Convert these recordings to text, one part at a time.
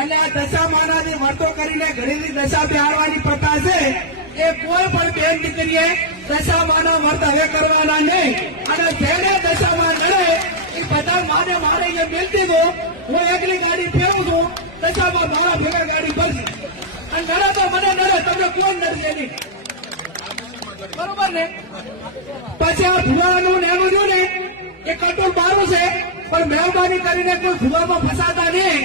એટલે આ દશા માનાની વર્તો કરીને ઘડીની દશા બેહાડવાની પ્રથા છે એ કોઈ પણ બેન દીકરીએ દશા માના વર્ત હવે કરવાના નહીં. અને જેને દશામાં નડે એ બધા માને મારે એ મેળતી દો. હું એકલી ગાડી ફેરવું છું, દશામાં મારા ભેગા ગાડી ભરશે અને નડે તો મને નડે, તમને કોણ નડશે નહીં, બરોબર ને? પછી આ ભુવાનું ને એનું રહ્યું ને એ કટોળ મારું છે, પણ મહેરબાની કરીને કોઈ ભુવામાં ફસાતા નહીં.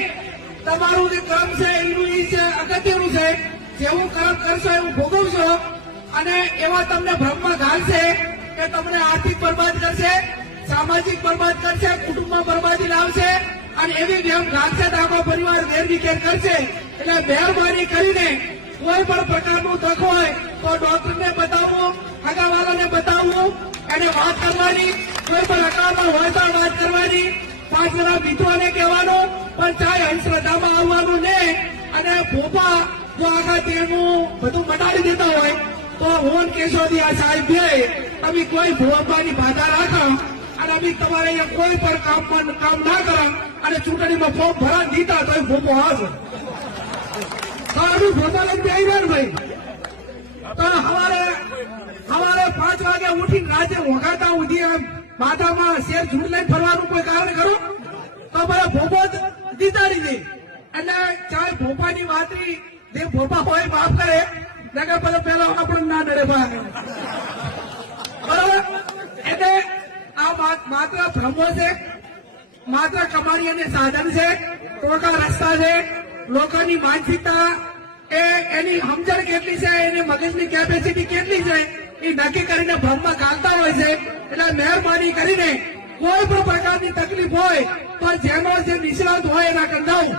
તમારું જે કર્મ છે એનું એ છે અગત્યનું છે. જેવું કર્મ કરશો એવું ભોગવશો. અને એવા તમને ભ્રમમાં ઘાલશે કે તમને આર્થિક બરબાદ કરશે, સામાજિક બરબાદ કરશે, કુટુંબમાં બરબાદી લાવશે અને એવી વેમ રાખશે તો આખો પરિવાર વેરવિખેર કરશે. એટલે મહેરબાની કરીને કોઈ પણ પ્રકારનું દુઃખ હોય તો ડોક્ટરને બતાવવું, હગાવાલાને બતાવવું, એને વાત કરવાની. કોઈ પણ અકાળમાં હોય તો વાત કરવાની. 5 જણા મિત્રોને કહેવાનું, પણ ચાહે અંધશ્રદ્ધામાં આવવાનું નહીં. અને ભોપા જો આખા તેનું બધું મટાડી દેતા હોય તો હું કેશોદી આ સાહેબ બે અમે કોઈ ભોપાની બાધા રાખો અને અમે તમારે અહીંયા કોઈ પણ કામ ના કરો અને ચૂંટણીમાં ફોર્મ ભરા દીધા તો ભોપો આવશે તો અમે ભોપાને બેહીને ભાઈ તો સવારે 5 વાગે ઉઠીને રાતે વગાતા ઉઠી માથામાં શેર ઝૂંડ લઈને ફરવાનું કોઈ કારણ કરો તો અમારા ભોપો દીતાડી દે. એટલે ચાહે ભોપાની વાતરી જે ભોપા હોય માફ કરે નગર પેલા આપણને ના નડે બરાબર. એટલે આ માત્ર ભ્રમો છે, માત્ર કમાણી અને સાધન છે, ટોકા રસ્તા છે. લોકોની માનસિકતા એની સમજણ કેટલી છે, એની મગજની કેપેસિટી કેટલી છે એ નક્કી કરીને ભ્રમમાં ગાલતા હોય છે. એટલે મહેરબાની કરીને કોઈ પણ પ્રકારની તકલીફ હોય તો જેનો જે નિષ્ણાત હોય એના કંદાવું